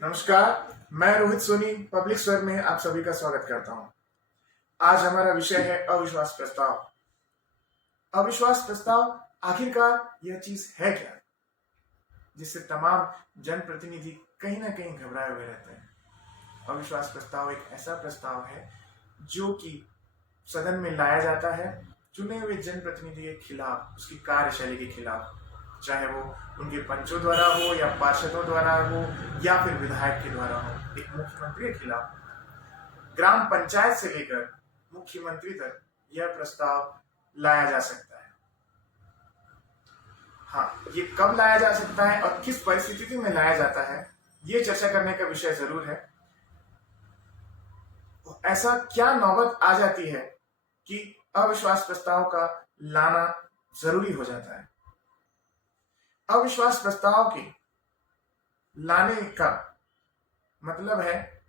नमस्कार, मैं रोहित सोनी पब्लिक स्वर में आप सभी का स्वागत करता हूं। आज हमारा विषय है अविश्वास प्रस्ताव। अविश्वास प्रस्ताव आखिरकार यह चीज है क्या, जिससे तमाम जनप्रतिनिधि कहीं ना कहीं घबराए हुए रहते हैं। अविश्वास प्रस्ताव एक ऐसा प्रस्ताव है जो कि सदन में लाया जाता है चुने हुए जनप्रतिनिधि के खिलाफ, उसकी कार्यशैली के खिलाफ, चाहे वो उनके पंचों द्वारा हो या पार्षदों द्वारा हो या फिर विधायक के द्वारा हो। एक मुख्यमंत्री के खिलाफ ग्राम पंचायत से लेकर मुख्यमंत्री तक यह प्रस्ताव लाया जा सकता है। हाँ, ये कब लाया जा सकता है और किस परिस्थिति में लाया जाता है, ये चर्चा करने का विषय जरूर है। ऐसा क्या नौबत आ जाती है कि अविश्वास प्रस्ताव का लाना जरूरी हो जाता है। अविश्वास प्रस्ताव के लाने का मतलब है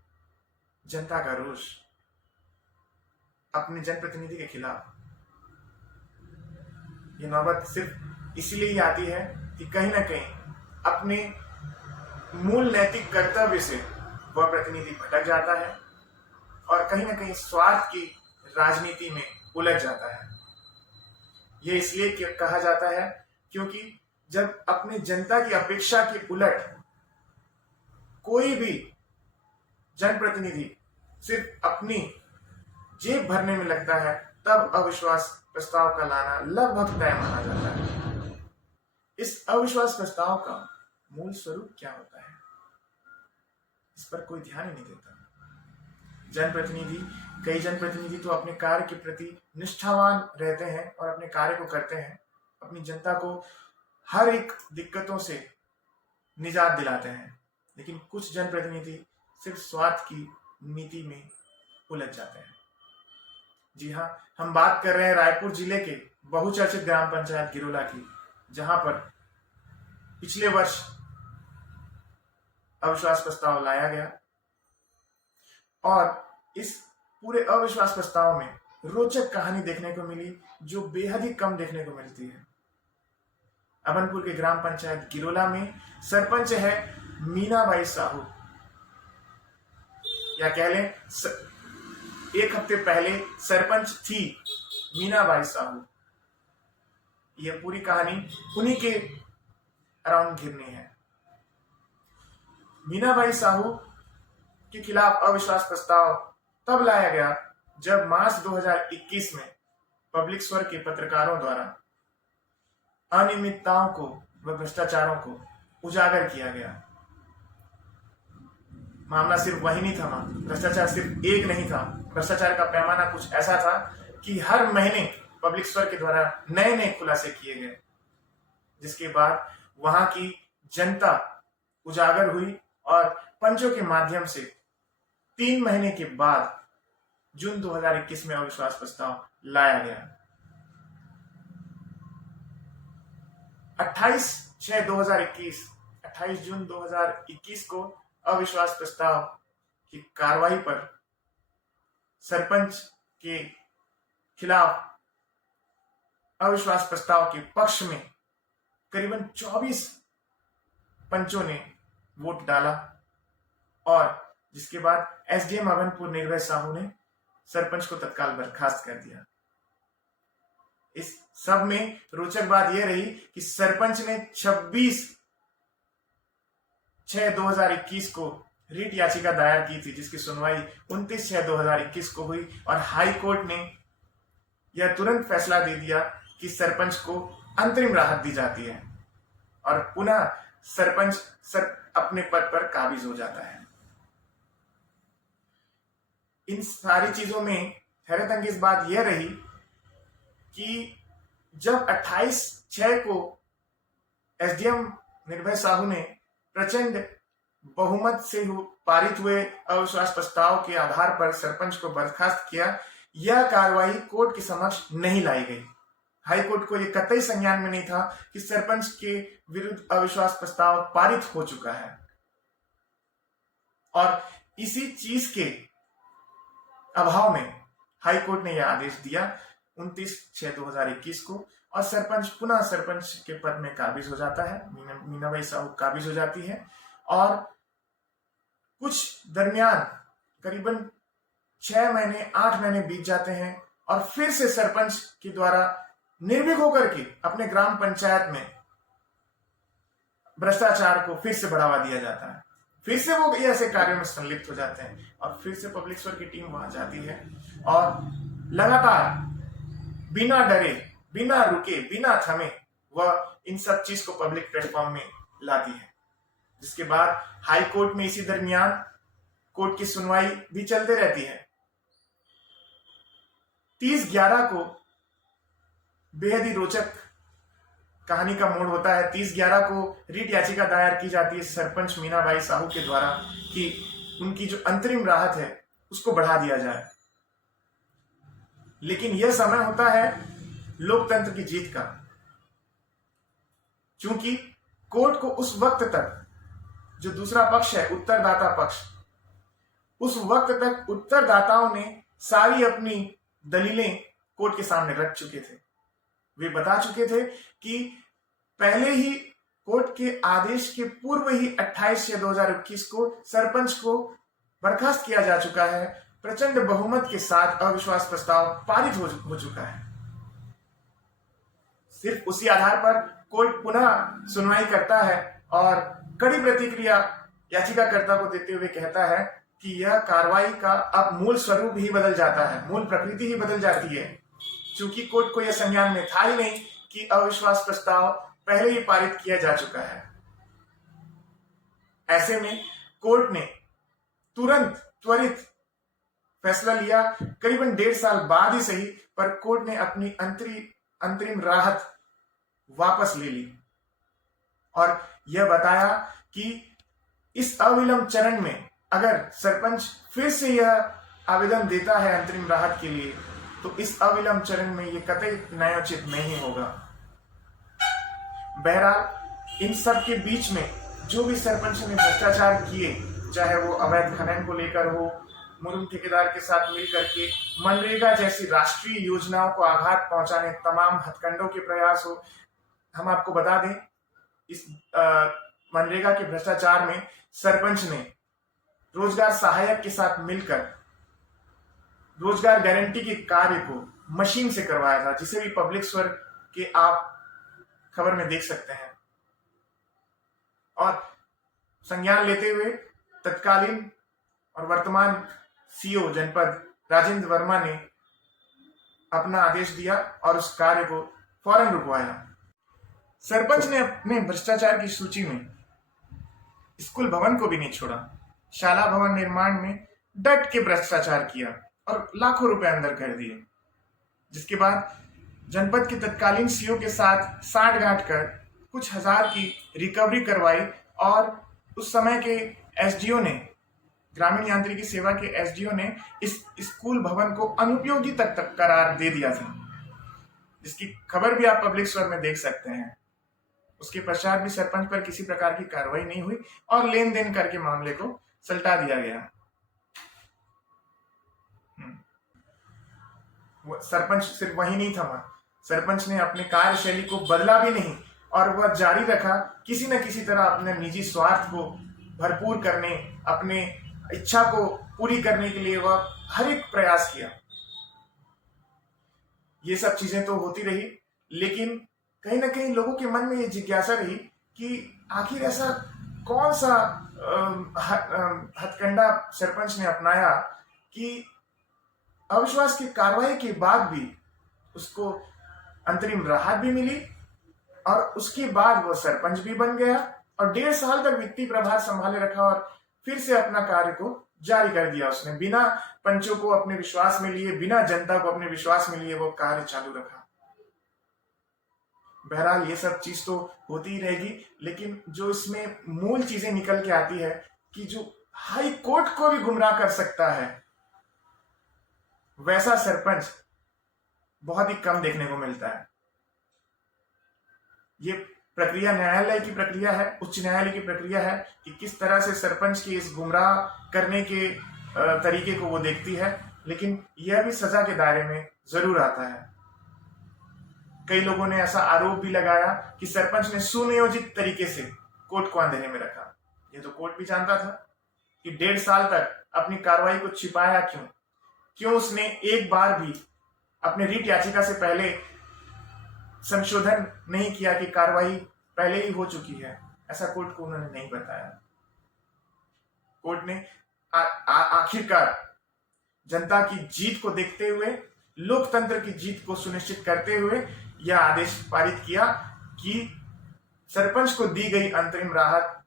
जनता का रोष अपने जनप्रतिनिधि के खिलाफ। ये नौबत सिर्फ इसलिए ही आती है कि कहीं ना कहीं अपने मूल नैतिक कर्तव्य से वह प्रतिनिधि भटक जाता है और कहीं ना कहीं स्वार्थ की राजनीति में उलझ जाता है। यह इसलिए कहा जाता है क्योंकि जब अपने जनता की अपेक्षा के उलट कोई भी जनप्रतिनिधि सिर्फ अपनी जेब भरने में लगता है, तब अविश्वास प्रस्ताव का लाना लगभग तय माना जाता है। इस अविश्वास प्रस्ताव का मूल स्वरूप क्या होता है, इस पर कोई ध्यान ही नहीं देता। कई जनप्रतिनिधि तो अपने कार्य के प्रति निष्ठावान रहते हैं और अपने कार्य को करते हैं, अपनी जनता को हर एक दिक्कतों से निजात दिलाते हैं, लेकिन कुछ जनप्रतिनिधि सिर्फ स्वार्थ की नीति में उलझ जाते हैं। जी हाँ, हम बात कर रहे हैं रायपुर जिले के बहुचर्चित ग्राम पंचायत गिरोला की, जहां पर पिछले वर्ष अविश्वास प्रस्ताव लाया गया और इस पूरे अविश्वास प्रस्ताव में रोचक कहानी देखने को मिली जो बेहद ही कम देखने को मिलती है। अभनपुर के ग्राम पंचायत गिरोला में सरपंच है मीनाबाई साहू, या कह लें एक हफ्ते पहले सरपंच थी मीनाबाई साहू। यह पूरी कहानी उन्हीं के अराउंड घिरनी है। मीनाबाई साहू के खिलाफ अविश्वास प्रस्ताव तब लाया गया जब मार्च 2021 में पब्लिक स्वर के पत्रकारों द्वारा अनियमितताओं को व भ्रष्टाचारों को उजागर किया गया। मामला सिर्फ वही नहीं थमा, भ्रष्टाचार सिर्फ एक नहीं था। भ्रष्टाचार का पैमाना कुछ ऐसा था कि हर महीने पब्लिक स्वर के द्वारा नए नए खुलासे किए गए, जिसके बाद वहां की जनता उजागर हुई और पंचों के माध्यम से 3 महीने के बाद जून 2021 में अविश्वास प्रस्ताव लाया गया। 28 जून 2021 को अविश्वास प्रस्ताव की कार्रवाई पर सरपंच के खिलाफ अविश्वास प्रस्ताव के पक्ष में करीबन 24 पंचों ने वोट डाला और जिसके बाद एसडीएम अभनपुर निर्भय साहू ने सरपंच को तत्काल बर्खास्त कर दिया। इस सब में रोचक बात यह रही कि सरपंच ने 26/6/2021 को रिट याचिका दायर की थी, जिसकी सुनवाई 29/6/2021 को हुई और हाई कोर्ट ने यह तुरंत फैसला दे दिया कि सरपंच को अंतरिम राहत दी जाती है और पुनः सरपंच अपने पद पर काबिज हो जाता है। इन सारी चीजों में हैरत अंगेज बात यह रही कि जब 28/6 को एसडीएम निर्भय साहू ने प्रचंड बहुमत से पारित हुए अविश्वास प्रस्ताव के आधार पर सरपंच को बर्खास्त किया, यह कार्रवाई कोर्ट के समक्ष नहीं लाई गई। हाई कोर्ट को यह कतई संज्ञान में नहीं था कि सरपंच के विरुद्ध अविश्वास प्रस्ताव पारित हो चुका है और इसी चीज के अभाव में हाई कोर्ट ने यह आदेश दिया 29/6/2021 को और सरपंच पुनः सरपंच के पद में काबिज हो जाता है। मीनाबाई साहू काबिज हो जाती है और कुछ दरमियान करीबन 6 महीने 8 महीने बीत जाते हैं और फिर से सरपंच के द्वारा निर्भीक होकर के अपने ग्राम पंचायत में भ्रष्टाचार को फिर से बढ़ावा दिया जाता है। फिर से वो ऐसे कार्यों में संलिप्त हो जाते हैं और फिर से पब्लिक स्वर की टीम वहां जाती है और लगातार बिना डरे, बिना रुके, बिना थमे वह इन सब चीज को पब्लिक प्लेटफॉर्म में लाती है। जिसके बाद हाई कोर्ट में इसी दरमियान कोर्ट की सुनवाई भी चलते रहती है। 30/11 को बेहद ही रोचक कहानी का मोड़ होता है। 30/11 को रीट याचिका दायर की जाती है सरपंच मीनाबाई साहू के द्वारा कि उनकी जो अंतरिम राहत है उसको बढ़ा दिया जाए। लेकिन यह समय होता है लोकतंत्र की जीत का, क्योंकि कोर्ट को उस वक्त तक जो दूसरा पक्ष है, उत्तरदाता पक्ष, उस वक्त तक उत्तरदाताओं ने सारी अपनी दलीलें कोर्ट के सामने रख चुके थे। वे बता चुके थे कि पहले ही कोर्ट के आदेश के पूर्व ही 28/6/2021 को सरपंच को बर्खास्त किया जा चुका है। प्रचंड बहुमत के साथ अविश्वास प्रस्ताव पारित हो चुका है। सिर्फ उसी आधार पर कोर्ट पुनः सुनवाई करता है और कड़ी प्रतिक्रिया याचिकाकर्ता को देते हुए कहता है कि यह कार्रवाई का अब मूल स्वरूप ही बदल जाता है, मूल प्रकृति ही बदल जाती है, क्योंकि कोर्ट को यह संज्ञान में था ही नहीं कि अविश्वास प्रस्ताव पहले ही पारित किया जा चुका है। ऐसे में कोर्ट ने तुरंत त्वरित फैसला लिया। करीबन 1.5 साल बाद ही सही, पर कोर्ट ने अपनी अंतरिम राहत वापस ले ली और यह बताया कि इस अविलंब चरण में अगर सरपंच फिर से यह आवेदन देता है अंतरिम राहत के लिए, तो इस अविलंब चरण में यह कतई न्यायोचित नहीं होगा। बहरहाल इन सब के बीच में जो भी सरपंच ने भ्रष्टाचार किए, चाहे वो अवैध खनन को लेकर हो, मुरुम ठेकेदार के साथ मिलकर के मनरेगा जैसी राष्ट्रीय योजनाओं को आघात पहुंचाने तमाम हथकंडों के प्रयास हो। हम आपको बता दें, इस मनरेगा के भ्रष्टाचार में सरपंच ने रोजगार सहायक के साथ मिलकर रोजगार गारंटी के कार्य को मशीन से करवाया था, जिसे भी पब्लिक स्वर के आप खबर में देख सकते हैं। और संज्ञान लेते हुए तत्कालीन और वर्तमान सीओ जनपद राजेंद्र वर्मा ने अपना आदेश दिया और उस कार्य को फौरन रुकवाया। सरपंच ने अपने भ्रष्टाचार की सूची में स्कूल भवन को भी नहीं छोड़ा। शाला भवन निर्माण में डट के भ्रष्टाचार किया और लाखों रुपए अंदर कर दिए। जिसके बाद जनपद के तत्कालीन सीओ के साथ साठगांठ कर कुछ हजार की रिकवरी करवाई और उस समय के एसडीओ ने, ग्रामीण यांत्रिकी सेवा के एसडीओ ने इस स्कूल भवन को अनुपयोगी तक करार दे दिया था, जिसकी खबर भी आप पब्लिक स्वर में देख सकते हैं। उसके पश्चात भी सरपंच पर किसी प्रकार की कार्रवाई नहीं हुई और लेन देन करके मामले को सल्टा दिया गया। सरपंच सिर्फ वही नहीं थमा, सरपंच ने अपने कार्यशैली को बदला भी नहीं और वह जारी रखा। किसी न किसी तरह अपने निजी स्वार्थ को भरपूर करने, अपने इच्छा को पूरी करने के लिए वह हर एक प्रयास किया। ये सब चीजें तो होती रही, लेकिन कहीं ना कहीं लोगों के मन में ये जिज्ञासा रही कि आखिर ऐसा कौन सा हथकंडा सरपंच ने अपनाया कि अविश्वास की कार्रवाई के बाद भी उसको अंतरिम राहत भी मिली और उसके बाद वो सरपंच भी बन गया और 1.5 साल तक वित्तीय प्रभार संभाले रखा और फिर से अपना कार्य को जारी कर दिया। उसने बिना पंचों को अपने विश्वास में लिए, बिना जनता को अपने विश्वास में लिए वो कार्य चालू रखा। बहरहाल ये सब चीज तो होती ही रहेगी, लेकिन जो इसमें मूल चीजें निकल के आती है कि जो हाई कोर्ट को भी गुमराह कर सकता है, वैसा सरपंच बहुत ही कम देखने को मिलता है। ये प्रक्रिया न्यायालय की प्रक्रिया है, उच्च न्यायालय की प्रक्रिया है कि किस तरह से सरपंच की इस गुमराह करने के तरीके को वो देखती है, लेकिन यह भी सजा के दायरे में जरूर आता है। कई लोगों ने ऐसा आरोप भी लगाया कि सरपंच ने सुनियोजित तरीके से कोर्ट को अंधेरे में रखा। ये तो कोर्ट भी जानता था कि 1.5 साल तक अपनी कार्रवाई को छिपाया क्यों उसने एक बार भी अपने रीट याचिका से पहले संशोधन नहीं किया कि कार्रवाई पहले ही हो चुकी है। ऐसा कोर्ट को उन्होंने नहीं बताया। कोर्ट ने आखिरकार जनता की जीत को देखते हुए, लोकतंत्र की जीत को सुनिश्चित करते हुए यह आदेश पारित किया कि सरपंच को दी गई अंतरिम राहत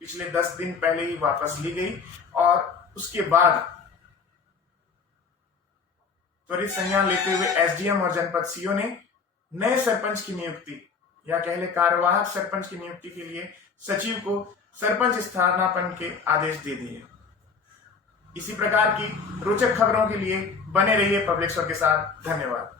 पिछले 10 दिन पहले ही वापस ली गई और उसके बाद त्वरित संज्ञान लेते हुए एसडीएम और जनपद सीओ ने नए सरपंच की नियुक्ति या कह ले कार्यवाहक सरपंच की नियुक्ति के लिए सचिव को सरपंच स्थानापन्न के आदेश दे दिए। इसी प्रकार की रोचक खबरों के लिए बने रहिए पब्लिक स्वर के साथ। धन्यवाद।